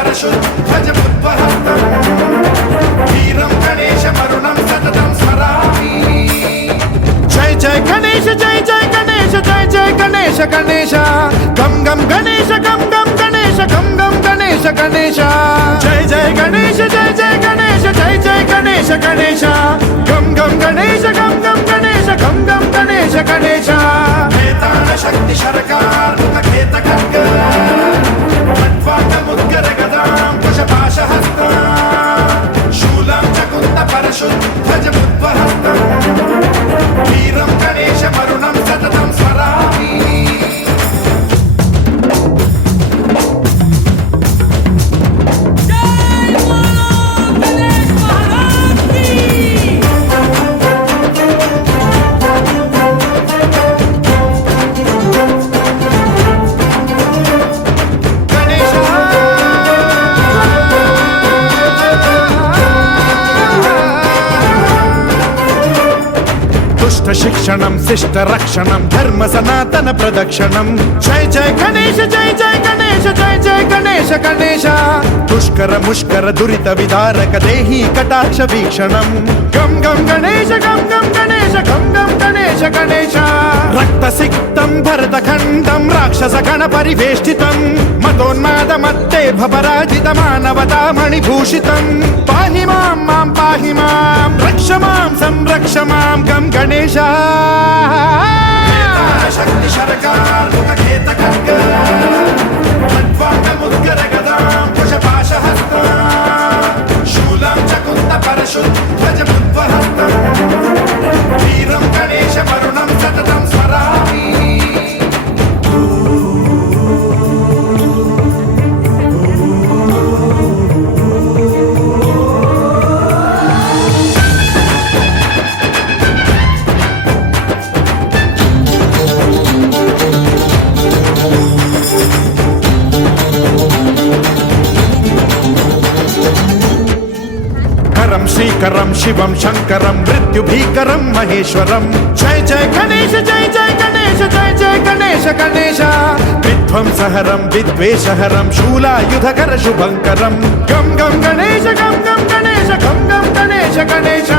परशुध्वजमुद्वहस्तम् वीरं गणेशमरुणं सततं स्मरामि। जय जय गणेश जय जय गणेश जय जय गणेश गणेश गम गम गणेश गम गम गणेश गम गम गणेश गणेश जय जय गणेश जय जय गणेश जय जय गणेश गणेश गम गम गणेश गम गम गणेश गम गम गणेश गणेश वेदान शक्ति शरकार मुखखेत खड्ग खट्वाङ्गमुद्गर गदां कुशपाशहस्तं शूलं च कुन्द परशुध्वजमुद्वहस्तम् वीरं गणेशमरुणं सततं स्मरामि। शिक्षणं शिष्ट रक्षणं धर्म सनातन प्रदक्षिणं जय जय गणेश जय जय गणेश जय जय गणेश गणेश दुष्कर मुष्कर दुरित विदारक देहि कटाक्ष वीक्षणं गम गम गणेश गम गम गणेश गम गम गणेश गणेश रक्त सिक्तं भरतखण्डं राक्षस गण परिवेष्टितं मदोन्माद मत्ते भपराजित मानवता मणिभूषितं पाहि मां मां पाहि मां रक्ष मां संरक्ष मां गम गणेश शक्ति शरकार मुखखेत खड्ग खट्वाङ्गमुद्गर गदां कुशपाशहस्तं शूलं च कुन्द परशुध्वजमुद्वहस्तम् वीरं गणेशमरुणं सततं स्मरामि। श्रीकरं शिवं शंकरं मृत्युभीकरं महेश्वरं जय जय गणेश जय जय गणेश जय जय गणेश गणेश विध्वंसहरं विद्वेषहरं शूलायुधकर शुभंकरं गम गम गणेश गम गम गणेश गम गम गणेश गणेश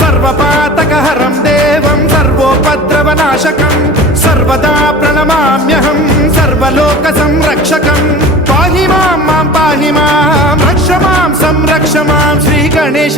सर्वपातकहरं देवं सर्वोपद्रवनाशकं सर्वदा प्रणमाम्यहं सर्वलोकसंरक्षकं पाहि मां मां पाहि मां रक्ष मां संरक्ष मां श्री गणेश।